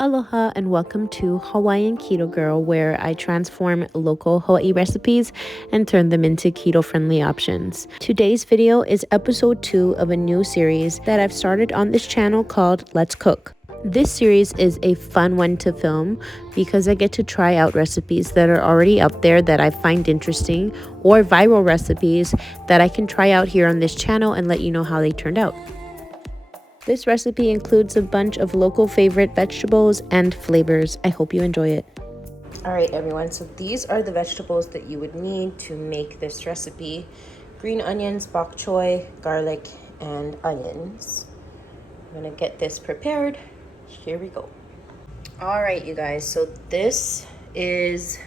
Aloha and welcome to Hawaiian Keto Girl, where I transform local Hawaii recipes and turn them into keto friendly options. Today's video is episode 2 of a new series that I've started on this channel called Let's Cook. This series is a fun one to film because I get to try out recipes that are already up there that I find interesting, or viral recipes that I can try out here on this channel and let you know how they turned out. This recipe includes a bunch of local favorite vegetables and flavors. I hope you enjoy it. All right, everyone, so these are the vegetables that you would need to make this recipe. Green onions, bok choy, garlic, and onions. I'm gonna get this prepared. Here we go. All right, you guys, so this is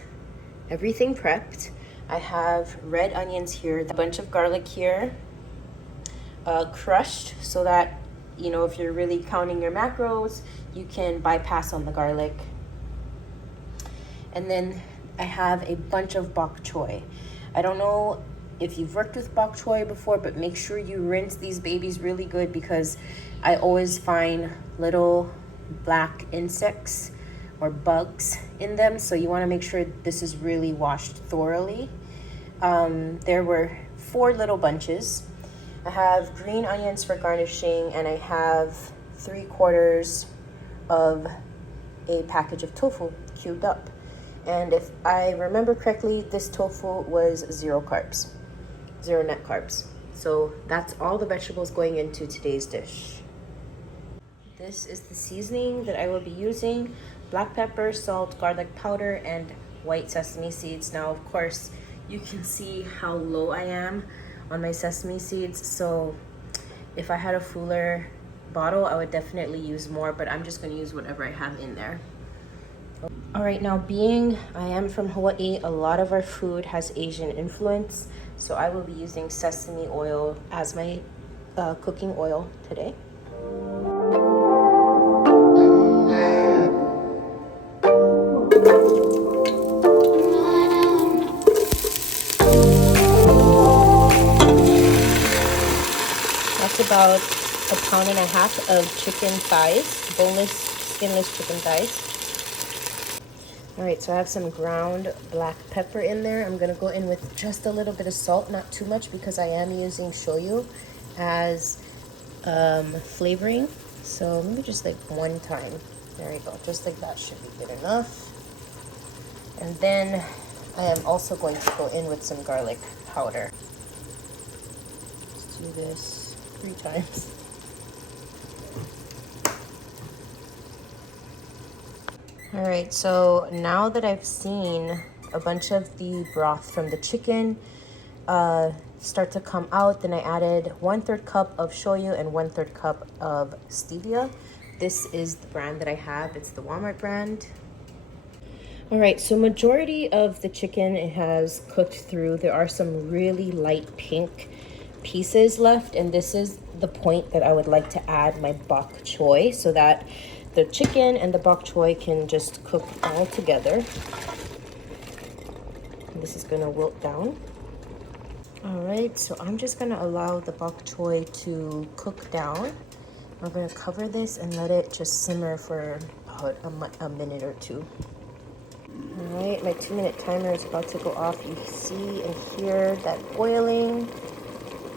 everything prepped. I have red onions here, a bunch of garlic here, crushed so that if you're really counting your macros, you can bypass on the garlic. And then I have a bunch of bok choy. I don't know if you've worked with bok choy before, but make sure you rinse these babies really good because I always find little black insects or bugs in them. So you want to make sure this is really washed thoroughly. There were 4 little bunches. I have green onions for garnishing, and I have 3/4 of a package of tofu cubed up. And if I remember correctly, this tofu was 0 carbs, 0 net carbs. So that's all the vegetables going into today's dish. This is the seasoning that I will be using: black pepper, salt, garlic powder, and white sesame seeds. Now, of course, you can see how low I am on my sesame seeds, so if I had a fuller bottle, I would definitely use more, but I'm just going to use whatever I have in there. All right, now being I am from Hawaii, a lot of our food has Asian influence, so I will be using sesame oil as my cooking oil today. That's about 1.5 pounds of chicken thighs, boneless, skinless chicken thighs. All right, so I have some ground black pepper in there. I'm gonna go in with just a little bit of salt, not too much, because I am using shoyu as flavoring. So maybe just like 1 time. There you go, just like that should be good enough. And then I am also going to go in with some garlic powder. Let's do this 3 times. All right, so now that I've seen a bunch of the broth from the chicken start to come out, then I added 1/3 cup of shoyu and 1/3 cup of stevia. This is the brand that I have. It's the Walmart brand. All right, so majority of the chicken has cooked through. There are some really light pink pieces left, and this is the point that I would like to add my bok choy so that the chicken and the bok choy can just cook all together. And this is gonna wilt down. All right, so I'm just gonna allow the bok choy to cook down. I'm gonna cover this and let it just simmer for about a minute or 2. All right, my 2-minute timer is about to go off. You see and hear that boiling.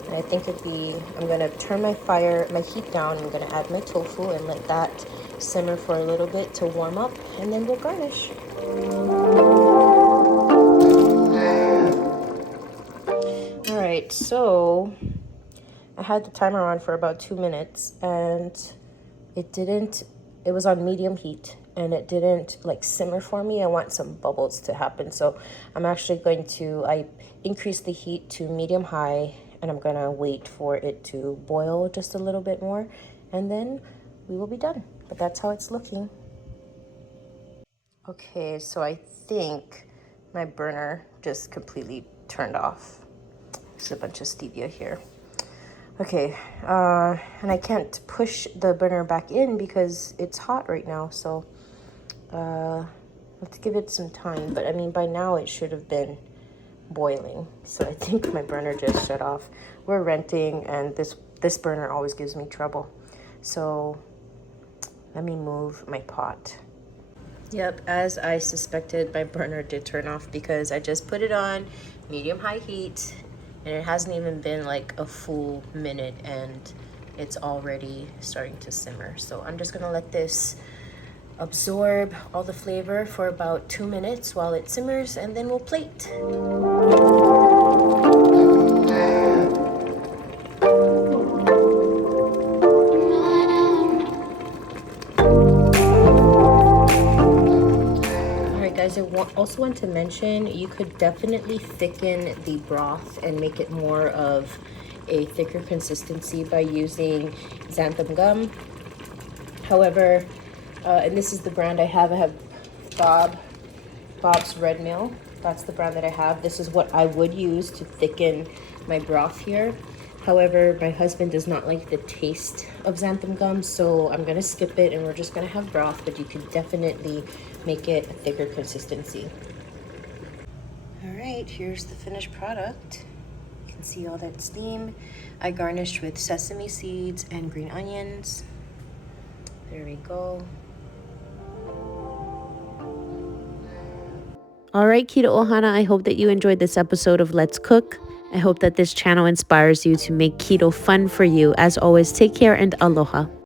And I think I'm gonna turn my heat down. I'm gonna add my tofu and let that simmer for a little bit to warm up, and then we'll garnish. All right, so I had the timer on for about 2 minutes, and it was on medium heat, and it didn't like simmer for me. I want some bubbles to happen, so I'm actually I increased the heat to medium high, and I'm gonna wait for it to boil just a little bit more, and then we will be done. But that's how it's looking. Okay, so I think my burner just completely turned off. There's a bunch of stevia here. Okay, and I can't push the burner back in because it's hot right now, so let's give it some time. But I mean, by now it should have been boiling, so I think my burner just shut off. We're renting, and this burner always gives me trouble, so Let me move my pot. Yep, as I suspected, my burner did turn off because I just put it on medium-high heat and it hasn't even been like a full minute and it's already starting to simmer. So I'm just gonna let this absorb all the flavor for about 2 minutes while it simmers, and then we'll plate. Guys, I also want to mention you could definitely thicken the broth and make it more of a thicker consistency by using xanthan gum. However, and this is the brand I have Bob's Red Mill. That's the brand that I have. This is what I would use to thicken my broth here. However, my husband does not like the taste of xanthan gum, so I'm gonna skip it and we're just gonna have broth, but you can definitely make it a thicker consistency. All right, here's the finished product. You can see all that steam. I garnished with sesame seeds and green onions. There we go. All right, Keto Ohana, I hope that you enjoyed this episode of Let's Cook. I hope that this channel inspires you to make keto fun for you. As always, take care and aloha.